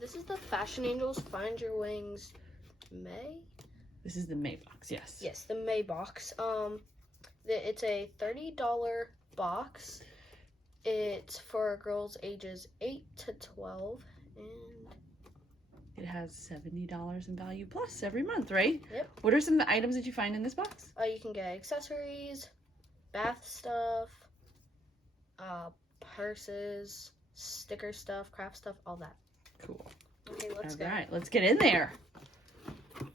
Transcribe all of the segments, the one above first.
this is the Fashion Angels Find Your Wings May. This is the Mailbox, yes. Yes, the Mailbox. It's a $30 box. It's for girls ages 8 to 12, and it has $70 in value plus every month, right? Yep. What are some of the items that you find in this box? You can get accessories, bath stuff, purses, sticker stuff, craft stuff, all that. Cool. Okay, let's go. All right, let's get in there. All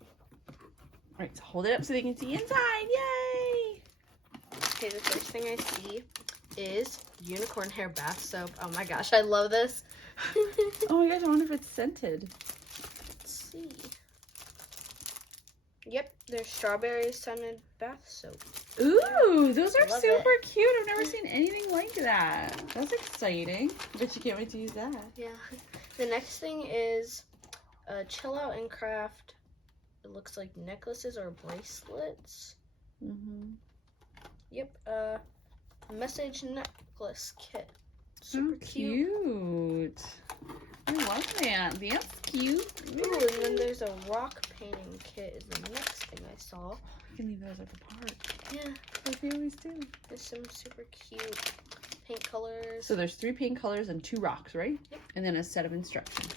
right, so hold it up so they can see inside. Yay! Okay, the first thing I see is unicorn hair bath soap. Oh my gosh, I love this. Oh my gosh, I wonder if it's scented. Let's see. Yep, there's strawberry scented bath soap. Ooh, those are Love super cute. I've never seen anything like that. That's exciting. I bet you can't wait to use that. Yeah. The next thing is chill out and craft. It looks like necklaces or bracelets. Mm-hmm. Yep. Message necklace kit. Super cute. I love that. That's cute. Ooh, and then there's a rock painting kit is the next thing I saw. You can leave those up apart. Yeah. Like they always do. There's some super cute paint colors. So there's 3 paint colors and 2 rocks, right? Yep. And then a set of instructions.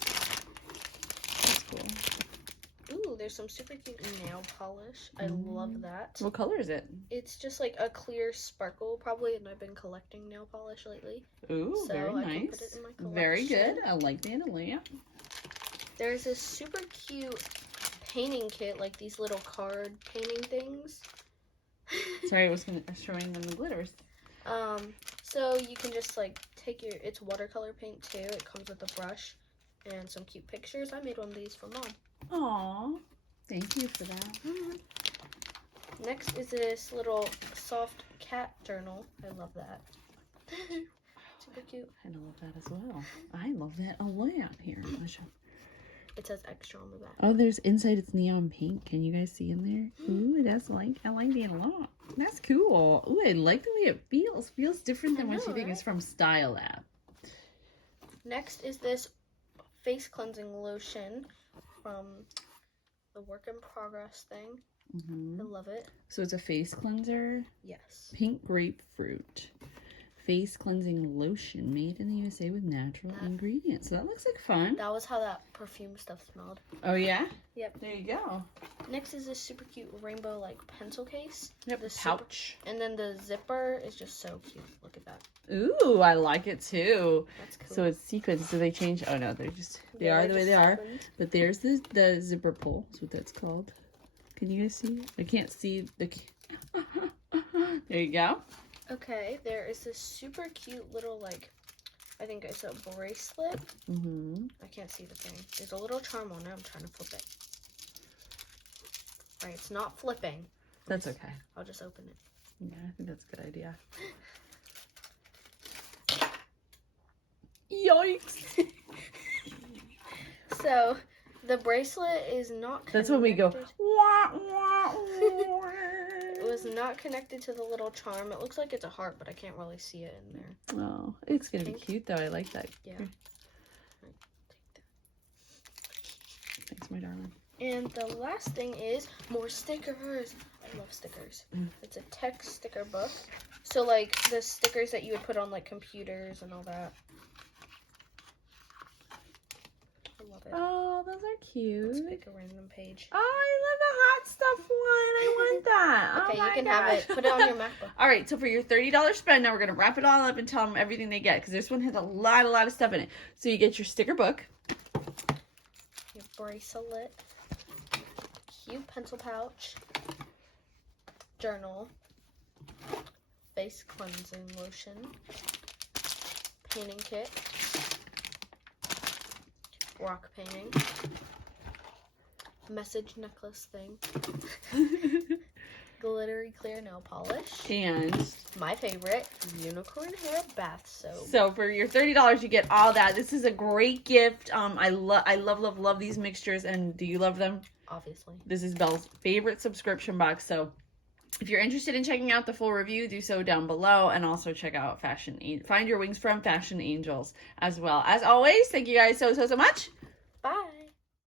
That's cool. Ooh, there's some super cute nail polish. I love that. What color is it? It's just like a clear sparkle probably, and I've been collecting nail polish lately. Ooh, So very I can nice. put it in my collection. Very good. I like the Analea. There's this super cute painting kit, like these little card painting things. Sorry, I was showing them the glitters. So you can just like take it's watercolor paint too. It comes with a brush and some cute pictures. I made one of these for Mom. Aw, thank you for that. Next is this little soft cat journal. I love that. Super cute. I love that as well. I love that a lot. Here, I'll show. It says extra on the back. Oh, there's inside. It's neon pink. Can you guys see in there? Ooh, that's like I like that a lot. That's cool. Ooh, I like the way it feels. Feels different than what you think is from Style Lab. Next is this face cleansing lotion from the Work in Progress thing. I love it. So it's a face cleanser. Yes. Pink grapefruit. Face cleansing lotion made in the USA with natural ingredients. So that looks like fun. That was how that perfume stuff smelled. Oh yeah? Yep. There you go. Next is this super cute rainbow like pencil case. Yep. The Pouch. and then the zipper is just so cute. Look at that. Ooh, I like it too. That's cool. So it's sequins. Do they change? Oh no, they are the way they are. But there's the zipper pull. That's what that's called. Can you guys see? I can't see the. There you go. Okay, there is this super cute little like, I think it's a bracelet. I can't see the thing. There's a little charm on it. I'm trying to flip it. All right, it's not flipping. That's okay. I'll just open it. Yeah, I think that's a good idea. Yikes! So the bracelet is not connected. That's when we go. Wah, wah, wah. It was not connected to the little charm. It looks like it's a heart, but I can't really see it in there. Oh, it's gonna be cute though. I like that. Yeah. Here. Thanks, my darling. And the last thing is more stickers. I love stickers. It's a text sticker book. So like the stickers that you would put on like computers and all that. I love it. Oh, those are cute. Let's pick a random page. Oh, I love the hot stuff one. I want that. Okay, oh you can gosh. have it. Put it on your MacBook. All right, so for your $30 spend, now we're going to wrap it all up and tell them everything they get because this one has a lot of stuff in it. So you get your sticker book. Your bracelet. Cute pencil pouch. Journal. Face cleansing lotion. Painting kit. Rock painting. Message necklace thing. Glittery clear nail polish. And my favorite, unicorn hair bath soap. So for your $30, you get all that. This is a great gift. I love these mixtures. And do you love them? Obviously. This is Belle's favorite subscription box. So if you're interested in checking out the full review, do so down below. And also check out Find Your Wings from Fashion Angels as well. As always, thank you guys so much.